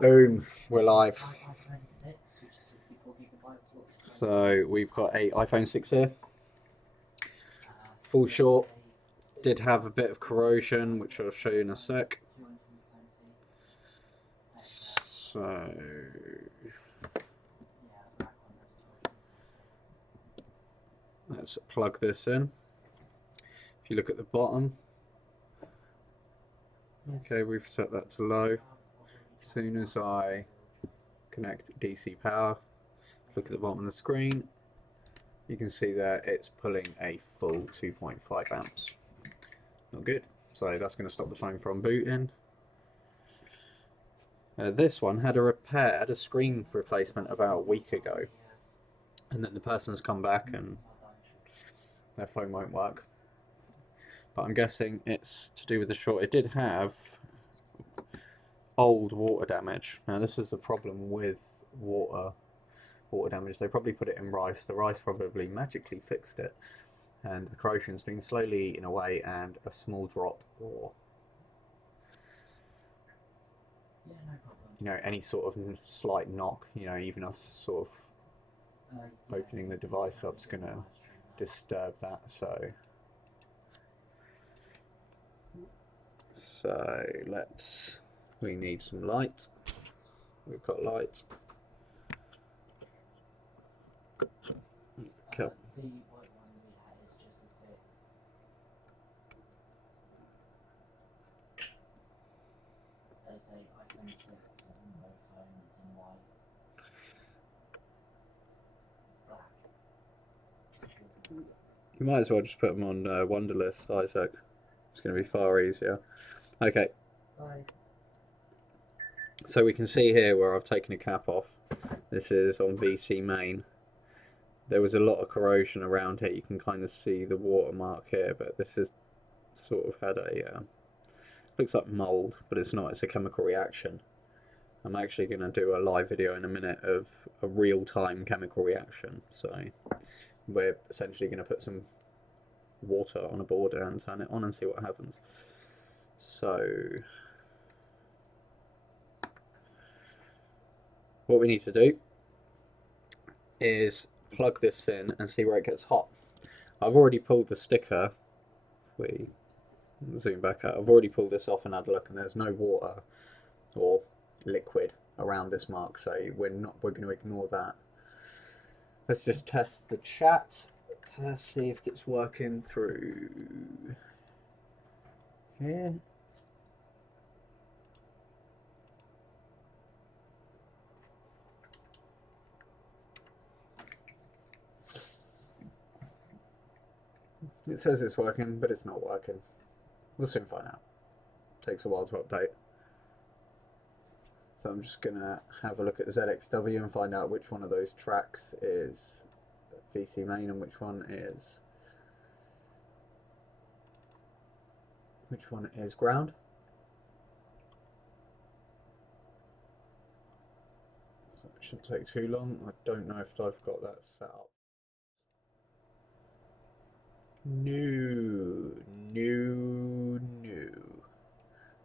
Boom, we're live. So we've got a iPhone 6 here, full short, did have a bit of corrosion, which I'll show you in a sec. So let's plug this in. If you look at the bottom, okay, we've set that to low. As soon as I connect DC power, look at the bottom of the screen, you can see there it's pulling a full 2.5 amps. Not good. So that's going to stop the phone from booting. This one had a screen replacement about a week ago, and then the person's come back and their phone won't work. But I'm guessing it's to do with the short. It did have old water damage. Now this is the problem with water damage. They probably put it in rice. The rice probably magically fixed it, and the corrosion's been slowly eaten away, and a small drop or any sort of slight knock, even us sort of opening the device up is going to disturb that. So we need some light. We've got light. Okay. You might as well just put them on Wunderlist, Isaac. It's going to be far easier. Okay. Bye. So we can see here where I've taken a cap off. This is on VC main. There was a lot of corrosion around here. You can kind of see the watermark here, but this is sort of had a looks like mold, but it's not. It's a chemical reaction. I'm actually going to do a live video in a minute of a real-time chemical reaction. So we're essentially going to put some water on a board and turn it on and see what happens. So what we need to do is plug this in and see where it gets hot. I've already pulled the sticker. If we zoom back out, I've already pulled this off and had a look, and there's no water or liquid around this mark, so we're going to ignore that. Let's just test the chat to see if it's working through here. It says it's working, but it's not working. We'll soon find out. Takes a while to update. So I'm just going to have a look at ZXW and find out which one of those tracks is VC main and which one is ground. So it shouldn't take too long. I don't know if I've got that set up.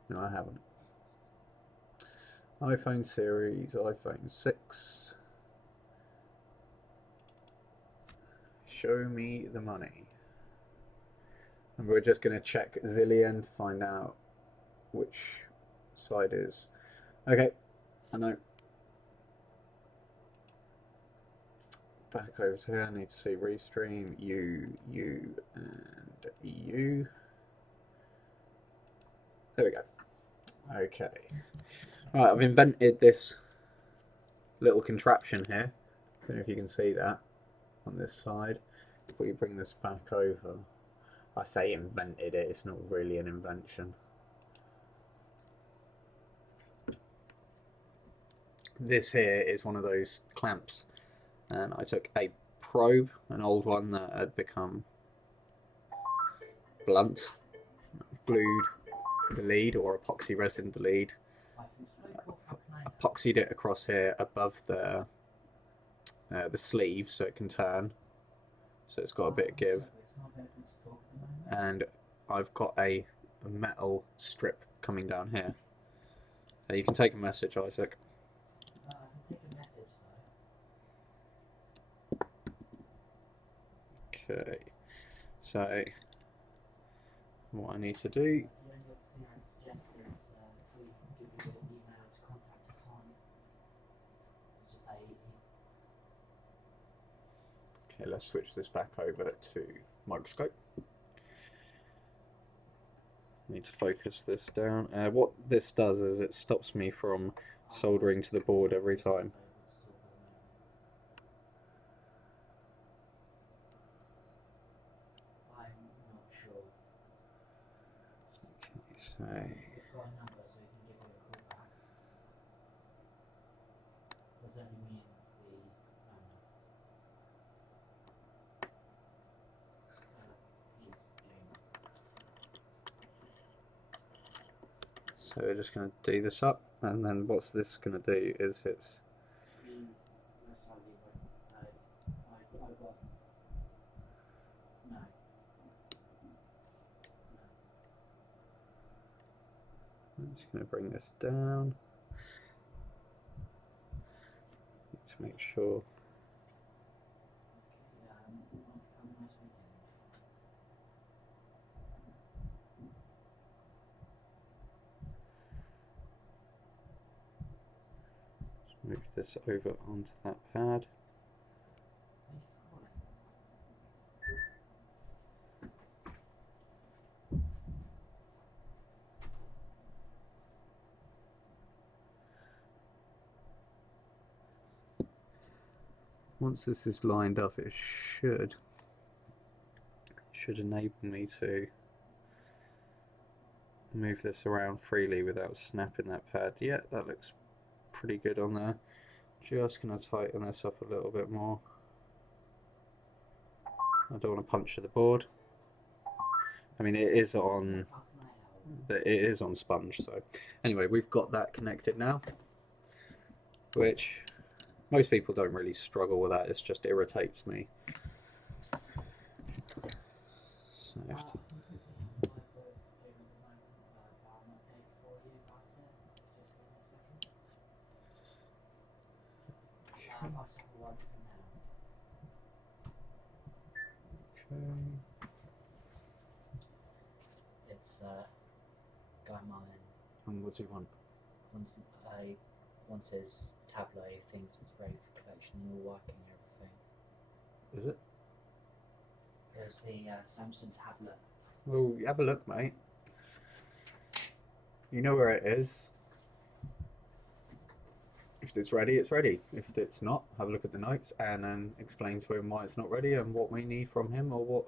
No, I haven't. iPhone series, iPhone 6. Show me the money. And we're just going to check Zillion to find out which side is. Okay, I know. Back over to here, I need to see restream, U, and EU. There we go. Okay. Right, I've invented this little contraption here. I don't know if you can see that on this side. If we bring this back over, I say invented it, it's not really an invention. This here is one of those clamps, and I took a probe, an old one that had become blunt, glued the lead or epoxy resin the lead, epoxied it across here above the sleeve so it can turn, so it's got a bit of give, and I've got a metal strip coming down here. You can take a message, Isaac. I can take a message though. Okay, so what I need to do. The only other thing I suggest is if we give you an email to contact us on, let's just say Okay, let's switch this back over to Microscope. Need to focus this down. What this does is it stops me from soldering to the board every time. I'm not sure. Okay, so We've got a number so we can give you a call back. Does only mean the so we're just going to do this up, and then what's this going to do is it's I'm just going to bring this down. Need to make sure. Move this over onto that pad. Once this is lined up, it should enable me to move this around freely without snapping that pad. Yeah, that looks pretty good on there. Just going to tighten this up a little bit more. I don't want to puncture the board. I mean, it is on sponge, so anyway, we've got that connected now, which most people don't really struggle with that. It just irritates me. So It's Guy Martin. And what do you want? Wants his tablet. He thinks it's ready for collection and all working and everything. Is it? There's the Samsung tablet. Well, have a look, mate. You know where it is. If it's ready, it's ready. If it's not, have a look at the notes and then explain to him why it's not ready and what we need from him, or what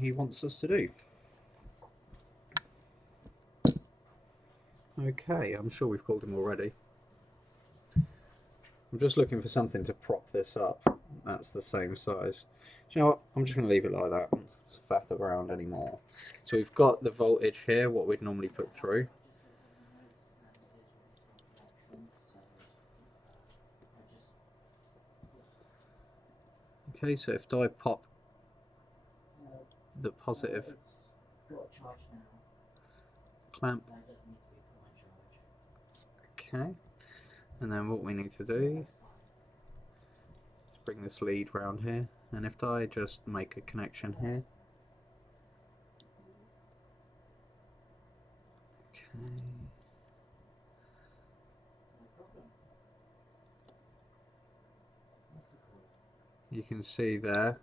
he wants us to do. Okay, I'm sure we've called him already. I'm just looking for something to prop this up. That's the same size. Do you know what? I'm just going to leave it like that. Not faff around anymore. So we've got the voltage here, what we'd normally put through. Okay, so if I pop the positive clamp, okay, and then what we need to do is bring this lead round here, and if I just make a connection here, okay, you can see there.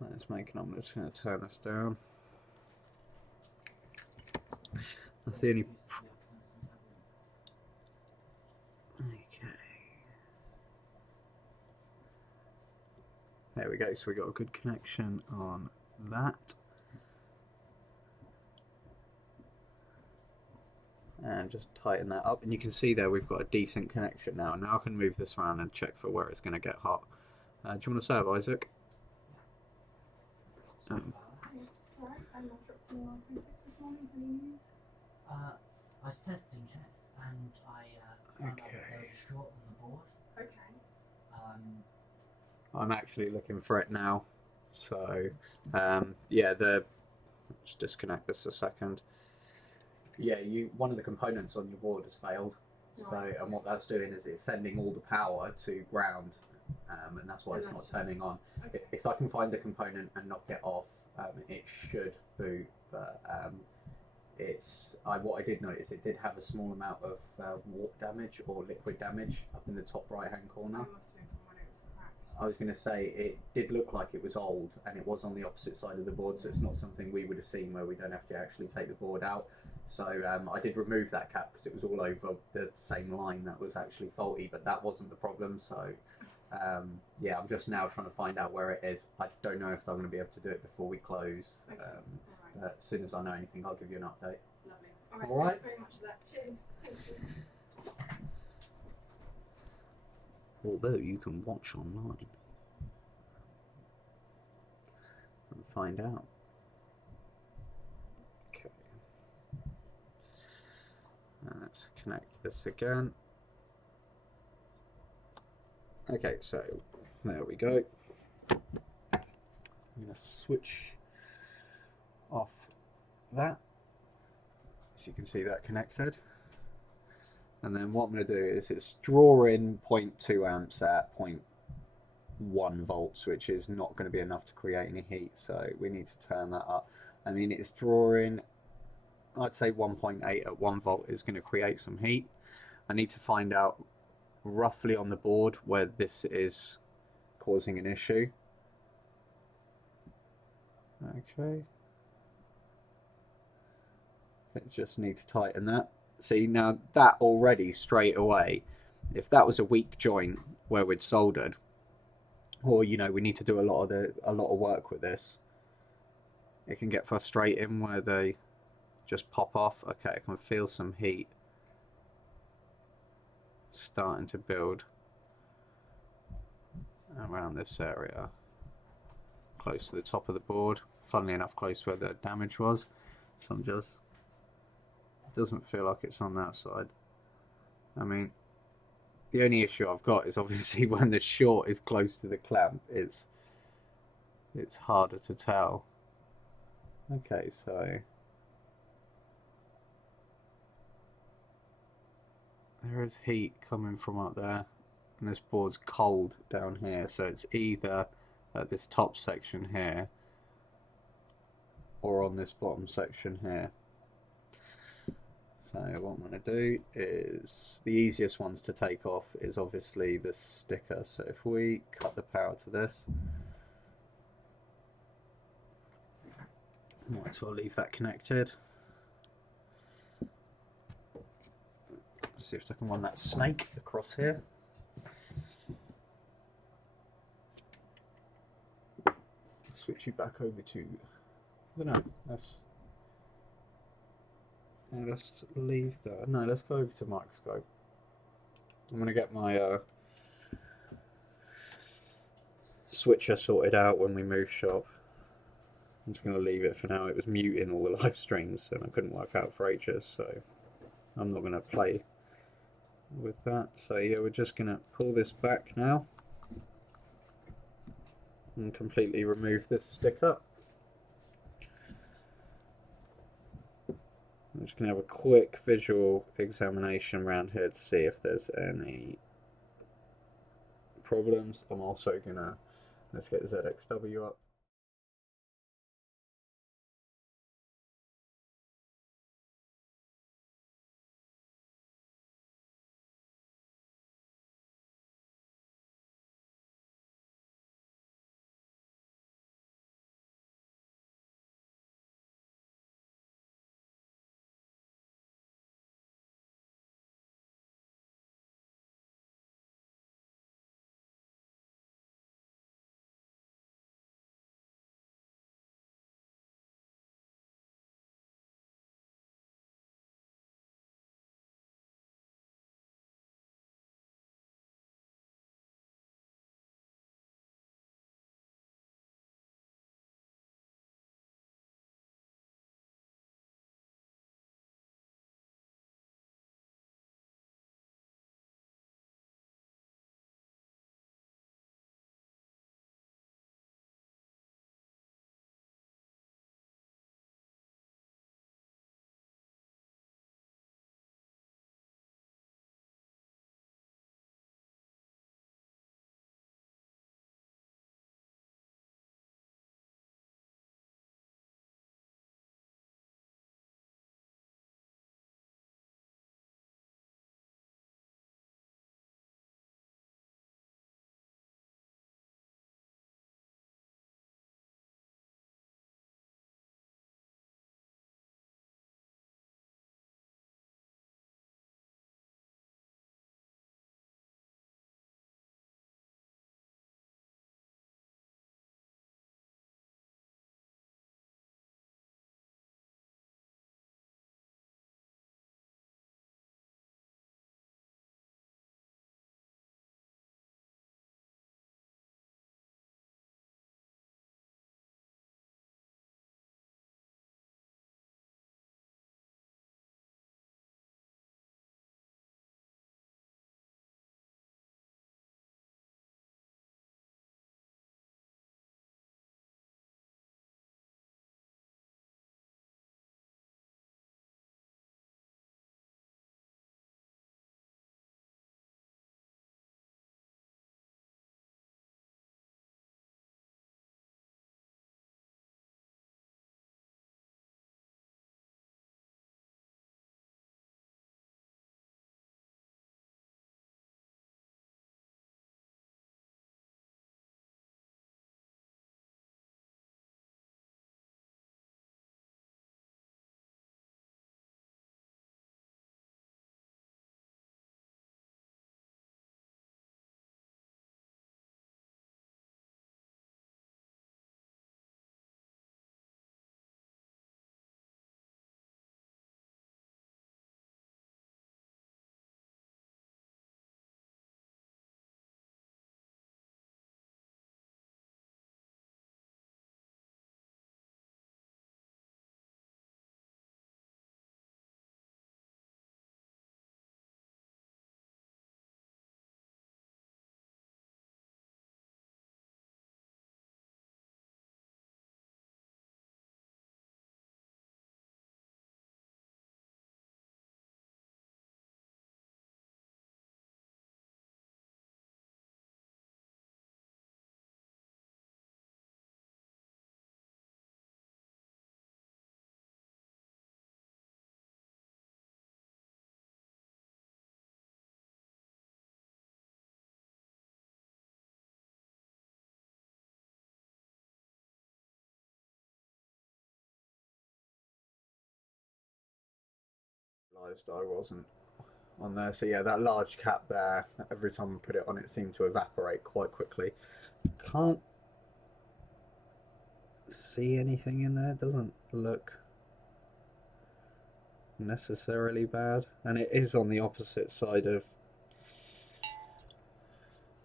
I'm just going to turn this down. That's the only. Okay. There we go. So we got a good connection on that. And just tighten that up, and you can see there we've got a decent connection now. Now I can move this around and check for where it's going to get hot. Do you want to serve, Isaac? Sorry, I'm not dropped in iPhone 6 this morning. Any news? I was testing it and I found out that there was a short on the board. Okay. I'm actually looking for it now. So yeah, the Just disconnect this a second. Yeah, one of the components on your board has failed. So, and what that's doing is it's sending all the power to ground, and that's why it's not turning on. Okay. If I can find the component and knock it off, it should boot. But what I did notice, it did have a small amount of water damage or liquid damage up in the top right-hand corner. Must have been from when it was cracked. I was going to say it did look like it was old, and it was on the opposite side of the board, so it's not something we would have seen where we don't have to actually take the board out. So I did remove that cap because it was all over the same line that was actually faulty, but that wasn't the problem. So yeah, I'm just now trying to find out where it is. I don't know if I'm going to be able to do it before we close. Okay. But as soon as I know anything, I'll give you an update. Lovely. All right. Thanks very much for that. Cheers. Thank you. Although you can watch online and find out. Okay. Let's connect this again. Okay, so there we go. I'm going to switch off that, so you can see that connected. And then what I'm going to do is it's draw in 0.2 amps at 0.1 volts, which is not going to be enough to create any heat, so we need to turn that up. I mean, it's drawing, I'd say 1.8 at 1 volt is going to create some heat. I need to find out roughly on the board where this is causing an issue. Okay. Just need to tighten that. See, now that already straight away, if that was a weak joint where we'd soldered, or you know, we need to do a lot of work with this, it can get frustrating where they just pop off. Okay, I can feel some heat starting to build around this area, close to the top of the board. Funnily enough, close where the damage was. So I'm just, it doesn't feel like it's on that side. I mean, the only issue I've got is obviously when the short is close to the clamp, it's harder to tell. Okay, so there is heat coming from up there, and this board's cold down here, so it's either at this top section here or on this bottom section here. So what I'm going to do is, the easiest ones to take off is obviously the sticker. So if we cut the power to this, might as well leave that connected. See if I can run that snake across here. Switch you back over to, I don't know, let's leave that. No, let's go over to Microscope. I'm going to get my switcher sorted out when we move shop. I'm just going to leave it for now. It was muting all the live streams and I couldn't work out for ages, so I'm not going to play with that. So yeah, we're just going to pull this back now and completely remove this sticker. I'm just going to have a quick visual examination around here to see if there's any problems. I'm also going to, let's get ZXW up. realised I wasn't on there. So yeah, that large cap there, every time I put it on, it seemed to evaporate quite quickly. Can't see anything in there. It doesn't look necessarily bad, and it is on the opposite side of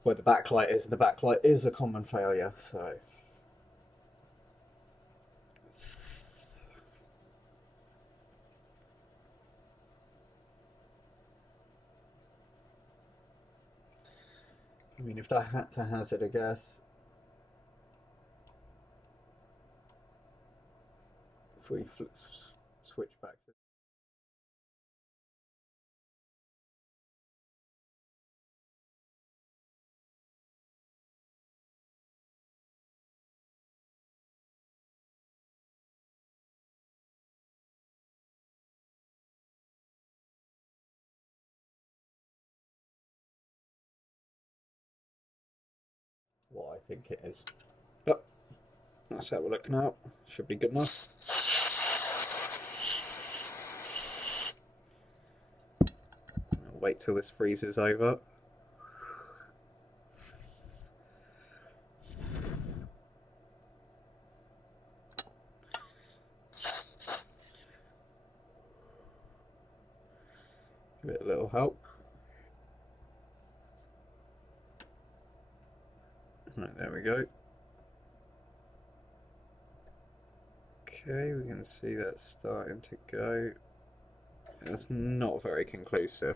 where the backlight is, and the backlight is a common failure, so I mean, if I had to hazard a guess, if we switch back to what I think it is. But let's have a look now. Should be good enough. I'll wait till this freezes over. Give it a little help. Right, there we go. Okay, we can see that starting to go. It's not very conclusive.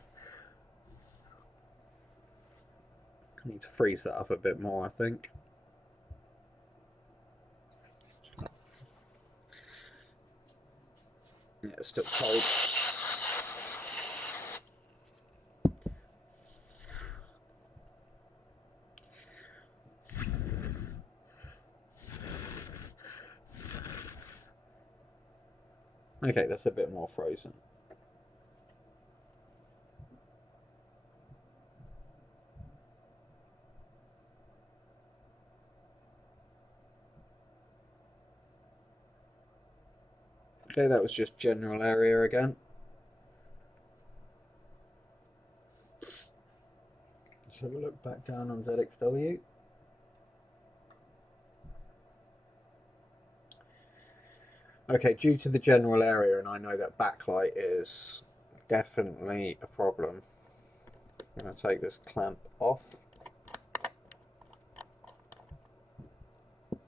I need to freeze that up a bit more, I think. Yeah, it's still cold. Okay, that's a bit more frozen. Okay, that was just general area again. Let's have a look back down on ZXW. Okay, due to the general area, and I know that backlight is definitely a problem, I'm going to take this clamp off. I'm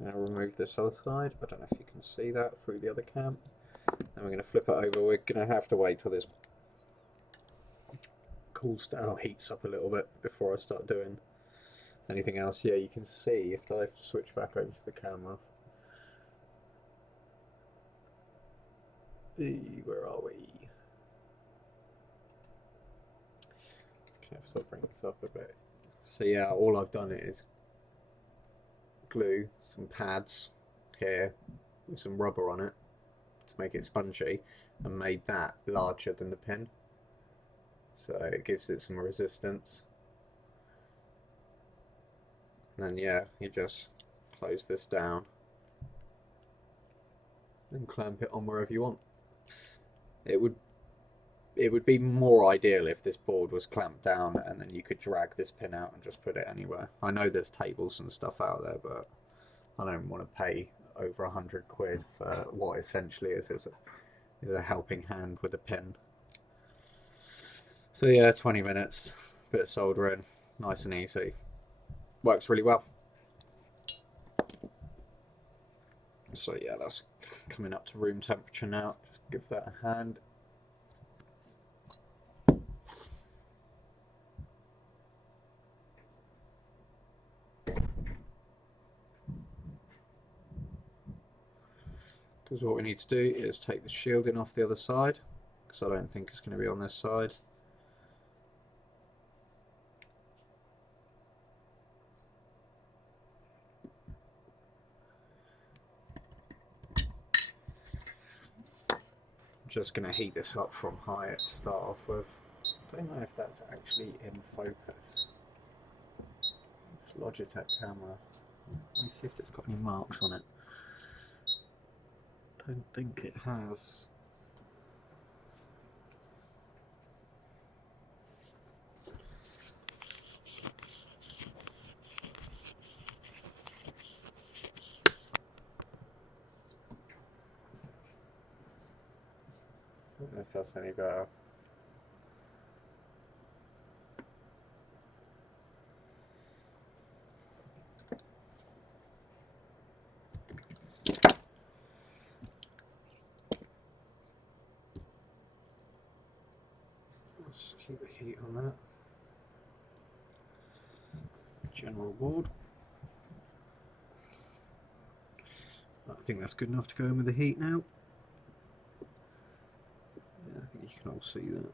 going to remove this other side. I don't know if you can see that through the other cam. Then we're going to flip it over. We're going to have to wait till this cools down, heats up a little bit before I start doing anything else. Yeah, you can see if I switch back over to the camera. Where are we? Okay, so I'll bring this up a bit. So yeah, all I've done is glue some pads here with some rubber on it to make it spongy, and made that larger than the pin, so it gives it some resistance. And then yeah, you just close this down and clamp it on wherever you want. It would be more ideal if this board was clamped down and then you could drag this pin out and just put it anywhere. I know there's tables and stuff out there, but I don't want to pay over £100 for what essentially is a helping hand with a pin. So yeah, 20 minutes, bit of soldering, nice and easy. Works really well. So yeah, that's coming up to room temperature now. Just give that a hand. Because what we need to do is take the shielding off the other side, because I don't think it's going to be on this side. I'm just going to heat this up from high to start off with. I don't know if that's actually in focus. It's Logitech camera. Let me see if it's got any marks on it. Don't think it has. don't know if that's any better. Let's keep the heat on that. General board. I think that's good enough to go in with the heat now. Yeah, I think you can all see that.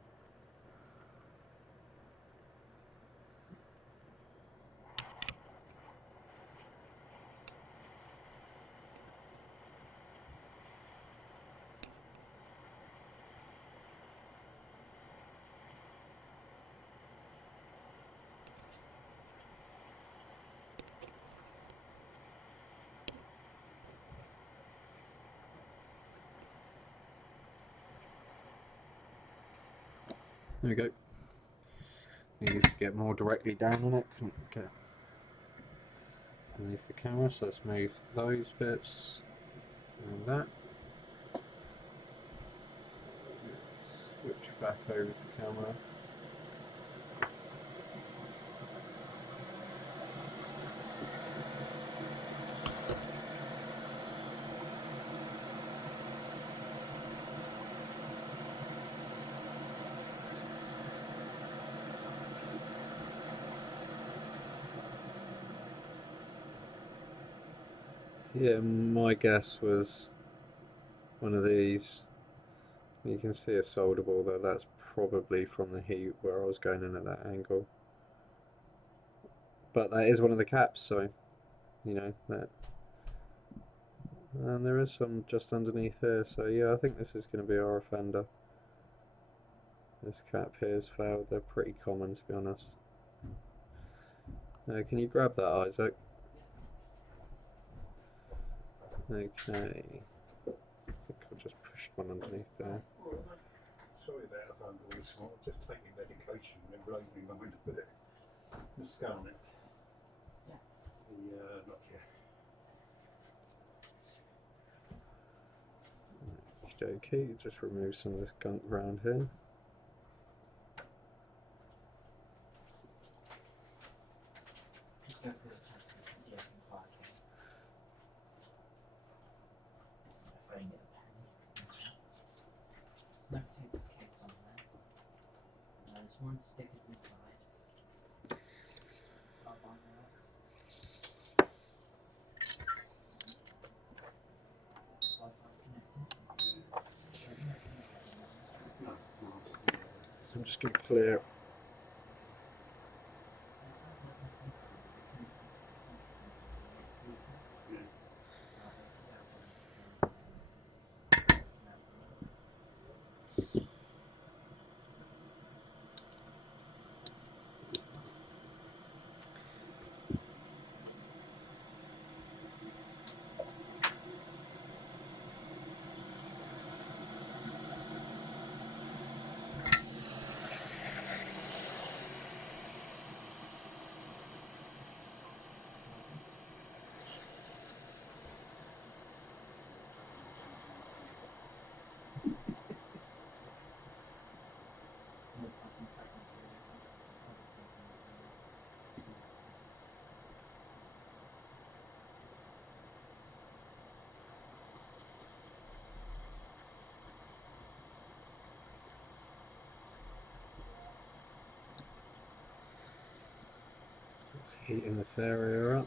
There we go. Needs to get more directly down on it. Couldn't get underneath the camera, so let's move those bits and that. Let's switch back over to camera. Yeah, my guess was one of these. You can see a solder ball there, that's probably from the heat where I was going in at that angle. But that is one of the caps, so you know that. And there is some just underneath here, so yeah, I think this is going to be our offender. This cap here has failed, they're pretty common to be honest. Can you grab that, Isaac? Okay. I think I've just pushed one underneath there. Sorry that I've done all this. I'm just taking medication and it blows me mind a bit. Just go on it. Yeah. Not yet. Okay, just remove some of this gunk around here. Just go through the test and see if I can fire it. If I can get a pen. There's no tape case on there. There's one stickers inside. I'll find out. Wi-Fi's connected. So I'm just going to clear. Heating this area up.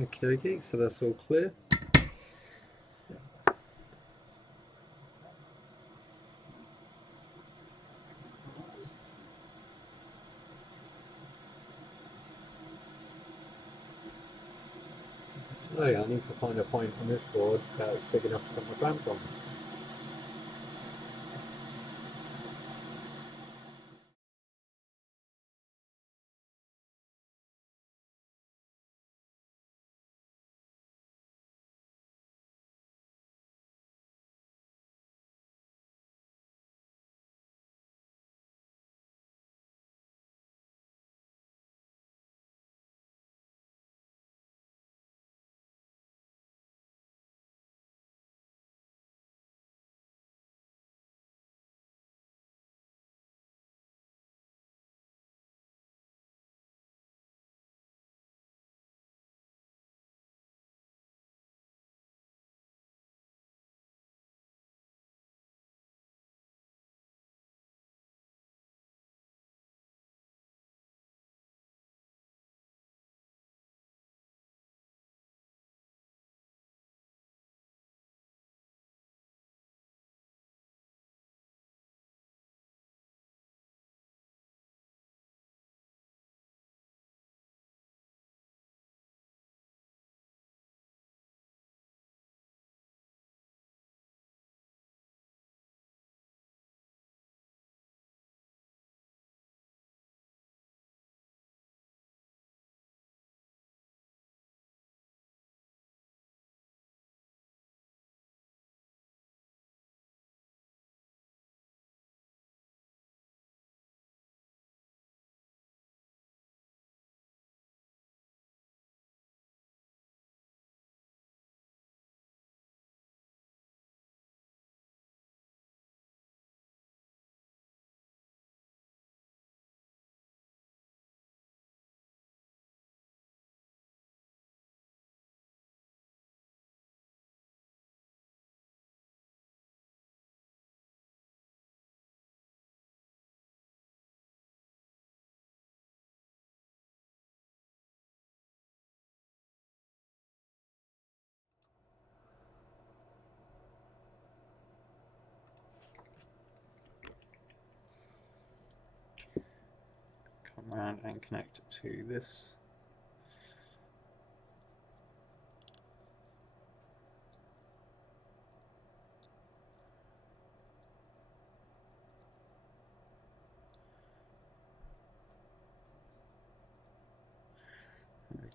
Okie dokie, so that's all clear. So I need to find a point on this board that's big enough to put my clamp on. Come around and connect to this.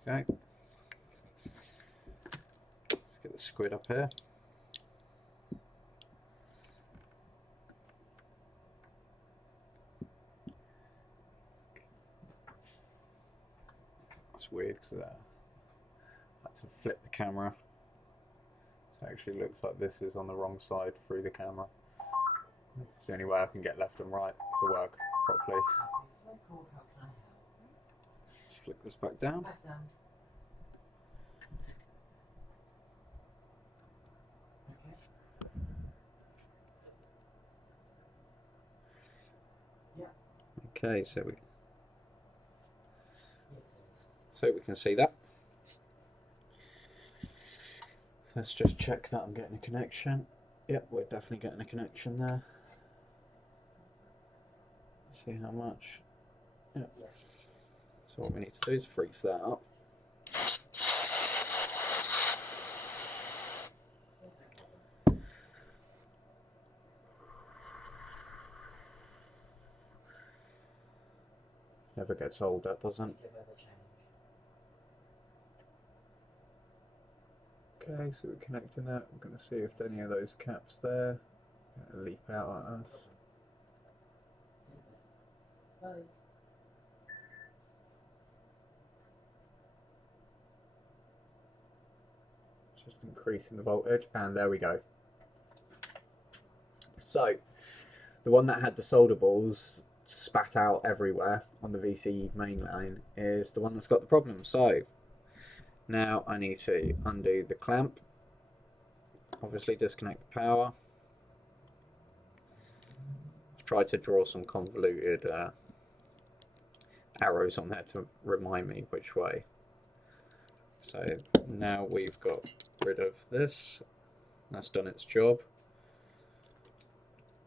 There we go. Let's get the squid up here. It's weird because I had to flip the camera. So it actually looks like this is on the wrong side through the camera. It's the only way I can get left and right to work properly. Just flick this back down. Hi, Sam. Okay, so we can see that. Let's just check that I'm getting a connection. Yep, we're definitely getting a connection there. See how much. Yep. So what we need to do is freeze that up. Never gets old, that doesn't. Okay, so we're connecting that. We're going to see if any of those caps there leap out at us. Just increasing the voltage, and there we go. So, the one that had the solder balls spat out everywhere on the VCE main line is the one that's got the problem. So, now I need to undo the clamp, obviously disconnect the power, try to draw some convoluted arrows on there to remind me which way. So now we've got rid of this. That's done its job.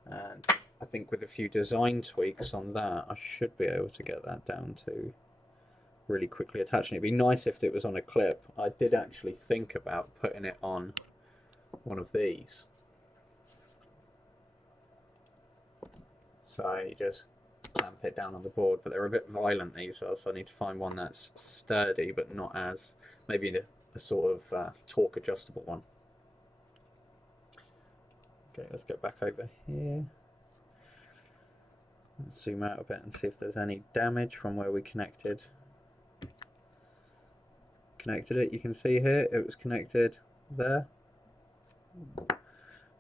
And I think with a few design tweaks on that, I should be able to get that down to really quickly attaching. It'd be nice if it was on a clip. I did actually think about putting it on one of these. So you just clamp it down on the board, but they're a bit violent, these are, so I need to find one that's sturdy but not as, maybe a sort of torque adjustable one. Okay, let's get back over here. Let's zoom out a bit and see if there's any damage from where we connected it. You can see here it was connected there,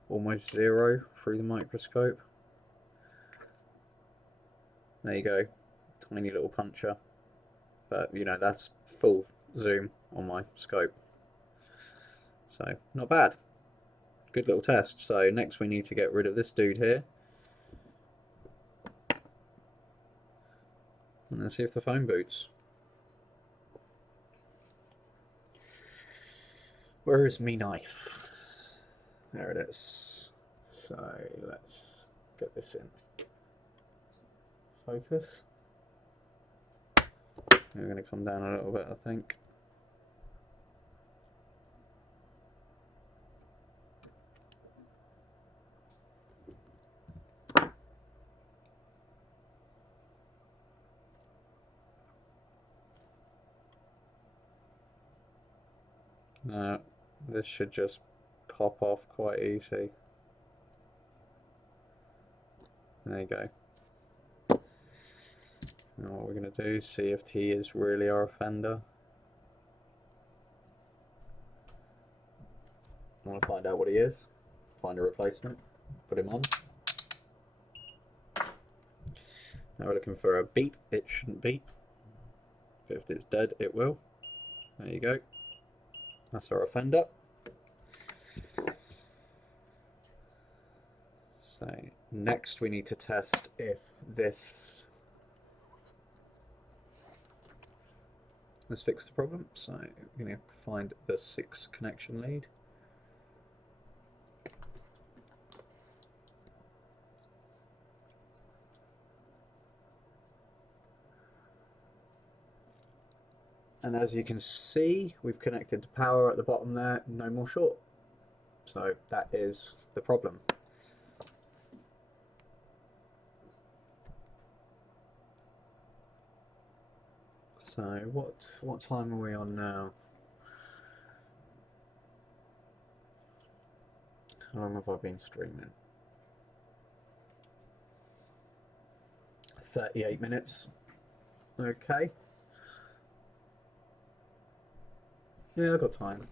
almost zero through the microscope. There you go, tiny little puncture, but you know, that's full zoom on my scope, so not bad. Good little test. So next we need to get rid of this dude here and then see if the phone boots. Where is me knife? There it is. So let's get this in focus. We're going to come down a little bit, I think. Now, this should just pop off quite easy. There you go. Now what we're going to do is see if he is really our offender. I want to find out what he is, find a replacement, put him on. Now we're looking for a beep. It shouldn't beep. But if it's dead, it will. There you go. That's our offender. So next we need to test if this has fixed the problem. So we're going to find the 6 connection lead. And as you can see, we've connected to power at the bottom there, no more short. So that is the problem. So what time are we on now? How long have I been streaming? 38 minutes. Okay. Yeah, I've got time.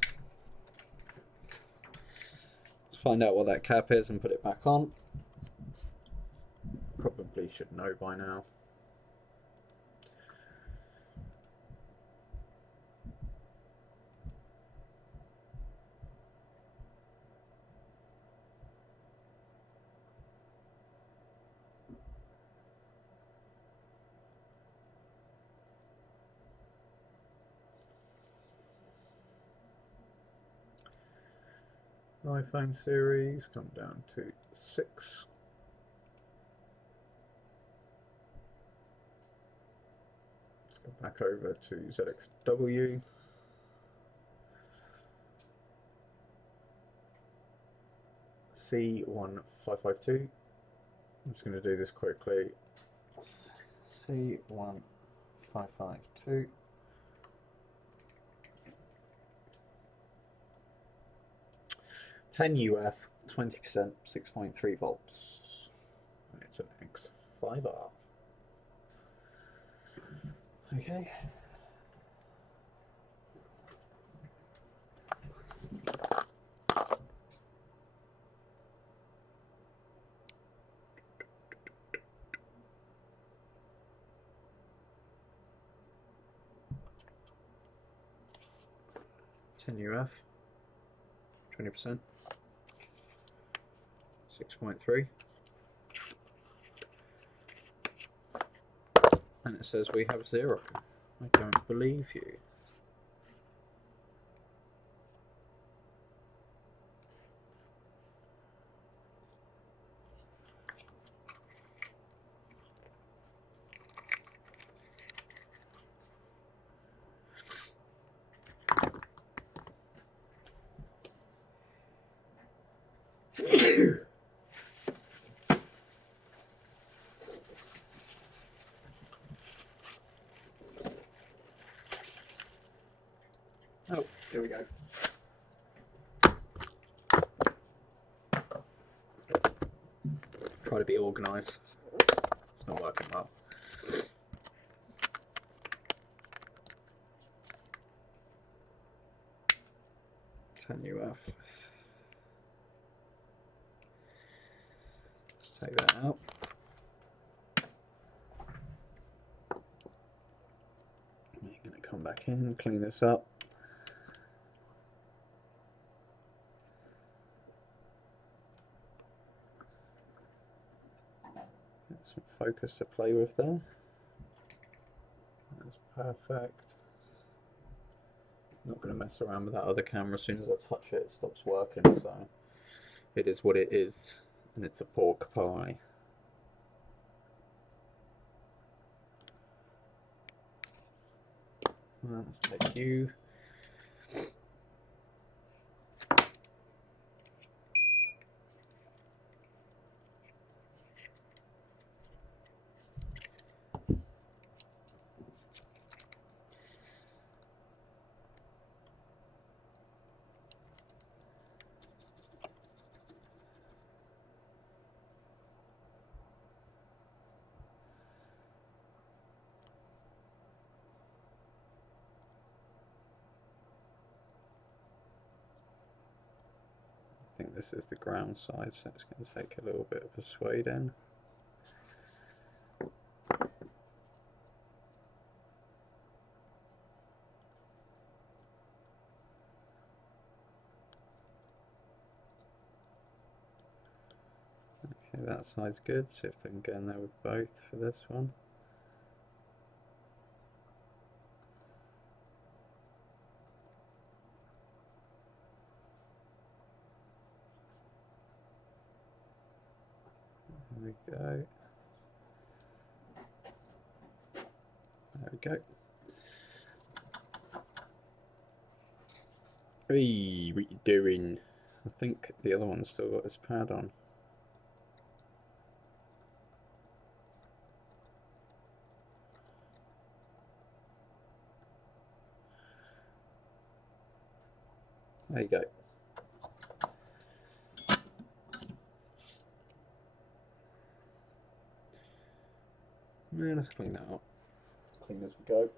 Let's find out what that cap is and put it back on. Probably should know by now. iPhone series, come down to 6. Let's go back over to ZXW. C1552. I'm just going to do this quickly. C1552. UF, 20%, 6.3 volts, and it's an X5R. Okay. UF, 20%. 6.3, and it says we have 0. I don't believe you. Oh, here we go. Try to be organised. It's not working well. Turn you off. Take that out. You're going to come back in, clean this up. Get some focus to play with there. That's perfect. Not going to mess around with that other camera. As soon as I touch it, it stops working. So it is what it is, and it's a pork pie. Let's take you. I think this is the ground side, so it's going to take a little bit of persuade in. Okay, that side's good. See if I can get in there with both for this one. There we go. There we go. Hey, what you doing? I think the other one's still got his pad on. There you go. Yeah, let's clean that up. Clean as we go.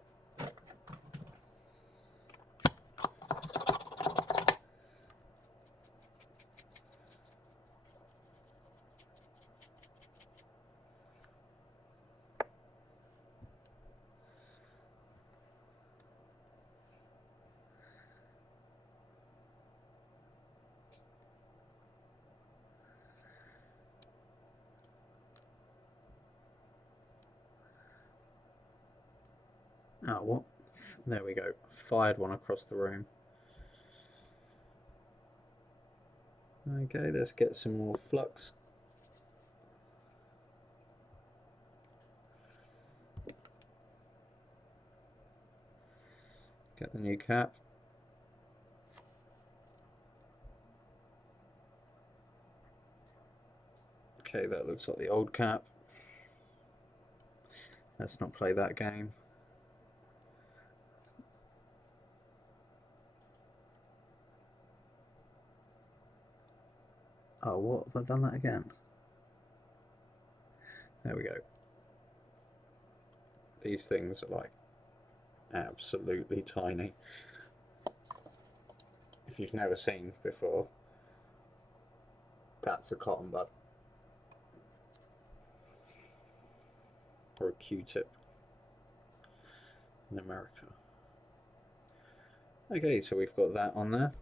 Oh, what? There we go. Fired one across the room. Okay, let's get some more flux. Get the new cap. Okay, that looks like the old cap. Let's not play that game. Oh, what? Have I done that again? There we go. These things are like absolutely tiny. If you've never seen before, that's a cotton bud. Or a Q-tip in America. Okay, so we've got that on there.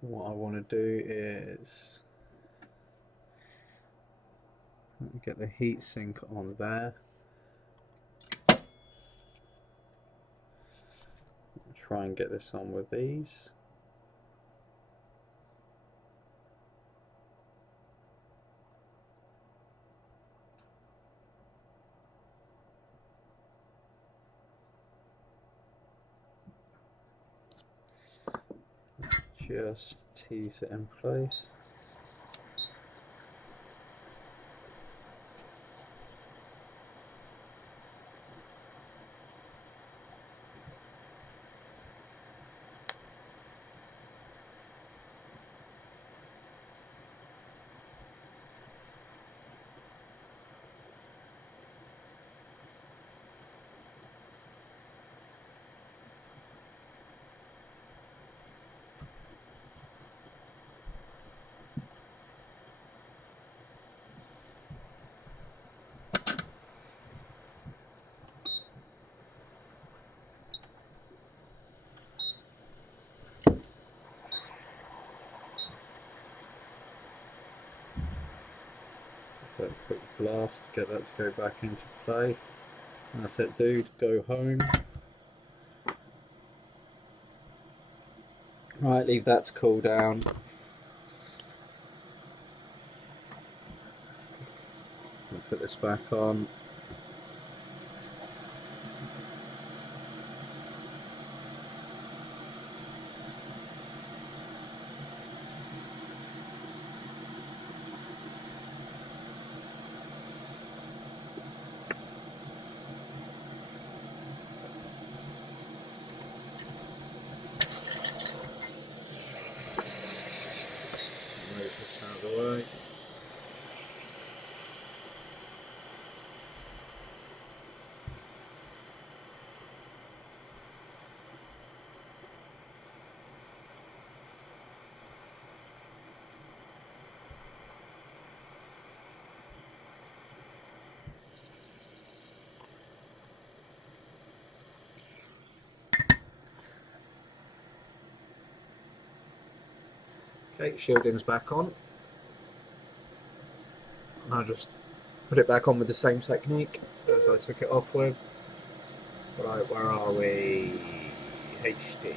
What I want to do is get the heat sink on there. Try and get this on with these. just tease it in place. That quick blast, get that to go back into place. That's it, dude, go home. Right, leave that to cool down. I'll put this back on. Move this out of the way. Okay, shielding's back on. I'll just put it back on with the same technique as I took it off with. Right, where are we? HD.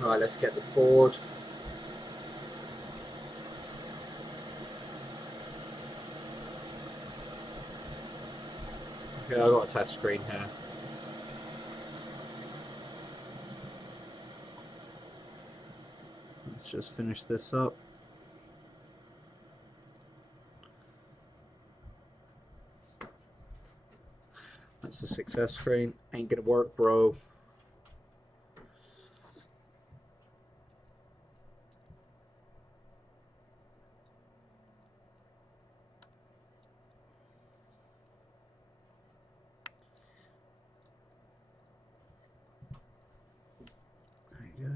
Right, let's get the board. Okay, I've got a test screen here. Let's just finish this up. That's the success screen. Ain't gonna work, bro. There you go.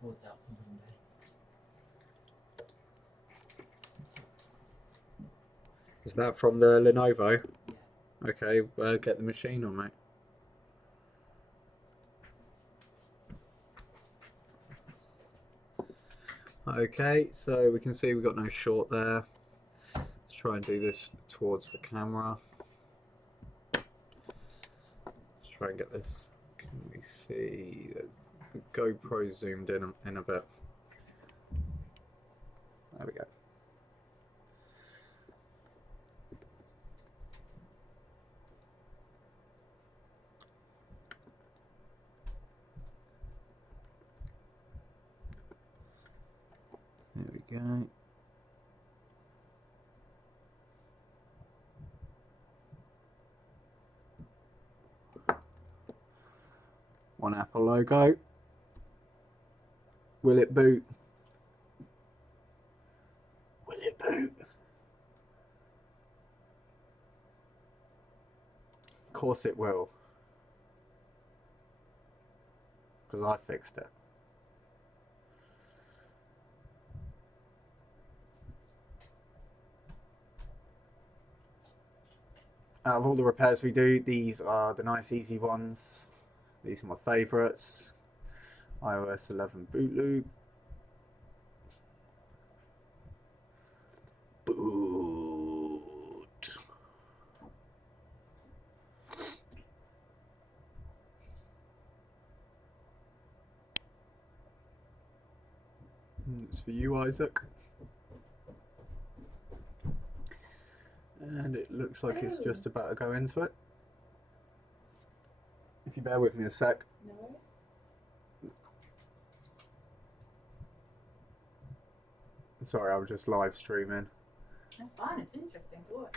Board's out for Monday. Is that from the Lenovo? Yeah. Okay, get the machine on, mate. Okay, so we can see we've got no short there. Let's try and do this towards the camera. Let's try and get this. Can we see? The GoPro zoomed in a bit. There we go. There we go. One Apple logo. Will it boot? Will it boot? Of course it will. Because I fixed it. Out of all the repairs we do, these are the nice easy ones. These are my favourites. iOS 11 boot loop. Boot. It's for you, Isaac. And it looks like it's just about to go into it. If you bear with me a sec. No worries. Sorry, I'm just live streaming. That's fine, it's interesting to watch.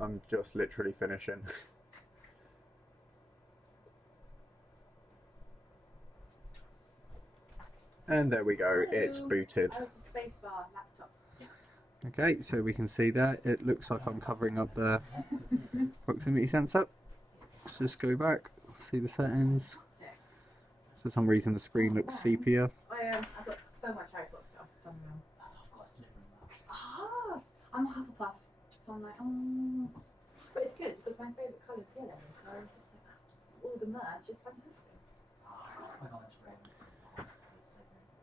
I'm just literally finishing. And there we go, it's booted. Oh, it's a spacebar laptop. Yes. Okay, so we can see there, it looks like I'm covering up the proximity sensor. Let's just go back, see the settings. For some reason the screen looks sepia. I've got so much Harry Potter stuff, it's unreal. I've got a sliver in that. Ah, I'm a Hufflepuff, so I'm like, oh. But it's good because my favourite colour is yellow, so I was just like, all the merch is fantastic. I got into Ravenclaw.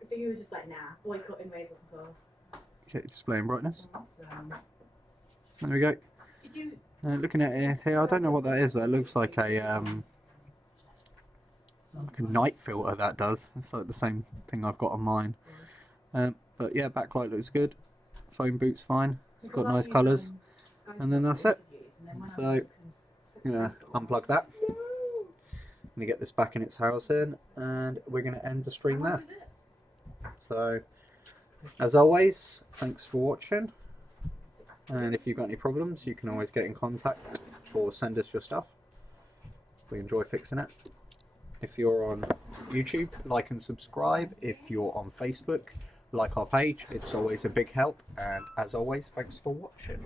So you were just like, nah, boycotting Ravenclaw. Okay, display and brightness. Awesome. There we go. Did you? Looking at it here, I don't know what that is. That looks like a night filter. That does. It's like the same thing I've got on mine. But yeah, backlight looks good. Phone boot's fine. It's got nice colours. And then that's it. So I'm gonna unplug that. I'm gonna get this back in its housing, and we're gonna end the stream there. So, as always, thanks for watching. And if you've got any problems, you can always get in contact or send us your stuff. We enjoy fixing it. If you're on YouTube, like and subscribe. If you're on Facebook, like our page. It's always a big help. And as always, thanks for watching.